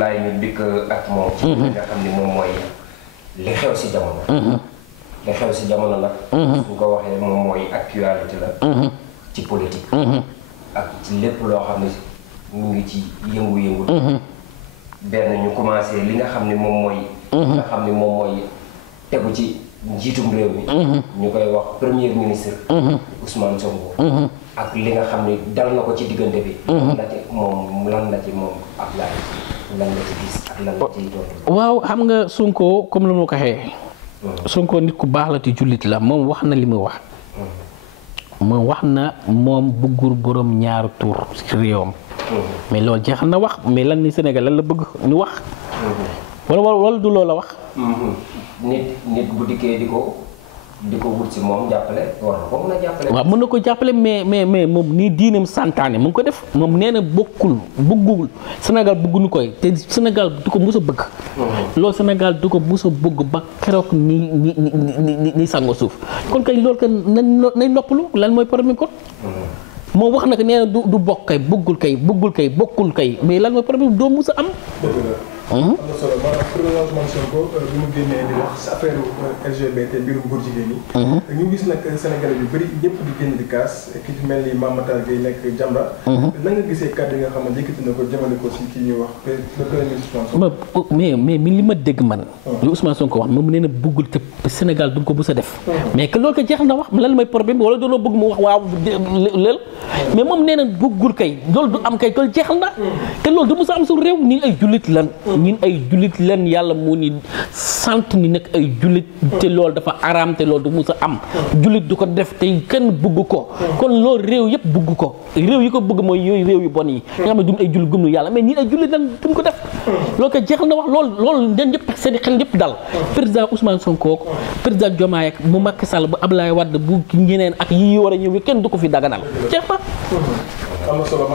laay ñu dikk ak moom. ci li nga xam ni moom mooy li xew si jamono. li xew si jamono nag. su ko waxee moom mooy actualité la. ci politique. ak ci lépp loo xam ne mu ngi ci yëngu-yëngu. benn ñu commencé li nga xam ne moom mooy. li nga xam ne moom mooy tegu ci njiitum réew mi. ñu koy wax premier ministre. Ousmane Sonko. ak li nga xam ne dal na ko ci diggante bi. lan la ci moom Ablaye lan la ci gis ak lan la ciy doon. waaw xam nga Sonko comme lu ma ko waxee. Sonko nit ku baax la te jullit la moom wax na li muy wax. moom wax na moom bëggul borom ñaari tur ci réewam. mais loolu jeexal na wax mais lan ni Sénégal lan la bëgg ñu wax. wala du loolu la wax. nit bu dikkee di ko wut si moom jàppale war na ko mën a jàppale. waaw mën na ko jàppale mais moom nii diinam santaane mu ngi ko def moom nee na bëggul Sénégal bëgguñu koy te Sénégal du ko mus a bëgg. loolu Sénégal du ko mus a bëgg ba keroog ni sango suuf kon kay loolu kay nañ noppalu lan mooy problème kon. moom wax na ko nee na du bokk kay bëggul kay bokkul kay mais lan mooy problème doo mus a am. am na solo maanaam président Ousmane Sonko bi mu génnee di wax sa affaire LGBT mbirum góor jigéen yi. ñu gis nag Sénégalais yu bëri ñëpp di génn di kaas ki ci mel ni Mame Matar Gueye nekk Jamra. na nga gisee kàddu yi nga xam ne yëkkati na ko jëmale ko si kii ñuy wax le premier ministre Ousmane Sonko. mais li ma dégg man. lu Ousmane Sonko wax moom nee na bëggul te Sénégal du ko bës a def. mais que loolu ko jeexal na wax lan mooy problème bi wala doonoo bëgg mu wax waaw lël mais moom nee na bëggul kay loolu du am kay loolu jeexal na. te loolu du mës a am su réew ni ay jullit lan. ñun ay jullit leen yàlla moo ni sant ni nekk ay jullit te loolu dafa araam te loolu du mus a am jullit du ko def te kenn bëgg ko kon loolu réew yëpp bëgg ko réew yi ko bëgg mooy yooyu réew yu bon yi nga xam ne duñ ay jullit gëm nu yàlla mais ñun ay jullit leen duñ ko def loolu ko jeexal na wax loolu den ñëpp seen xel ñëpp dal président Ousmane Sonko président Diomaye ak mu Macky Sall bu Abdoulaye Wade bu ñeneen ak yi war a ñëw kenn du ko fi daganal jeex na.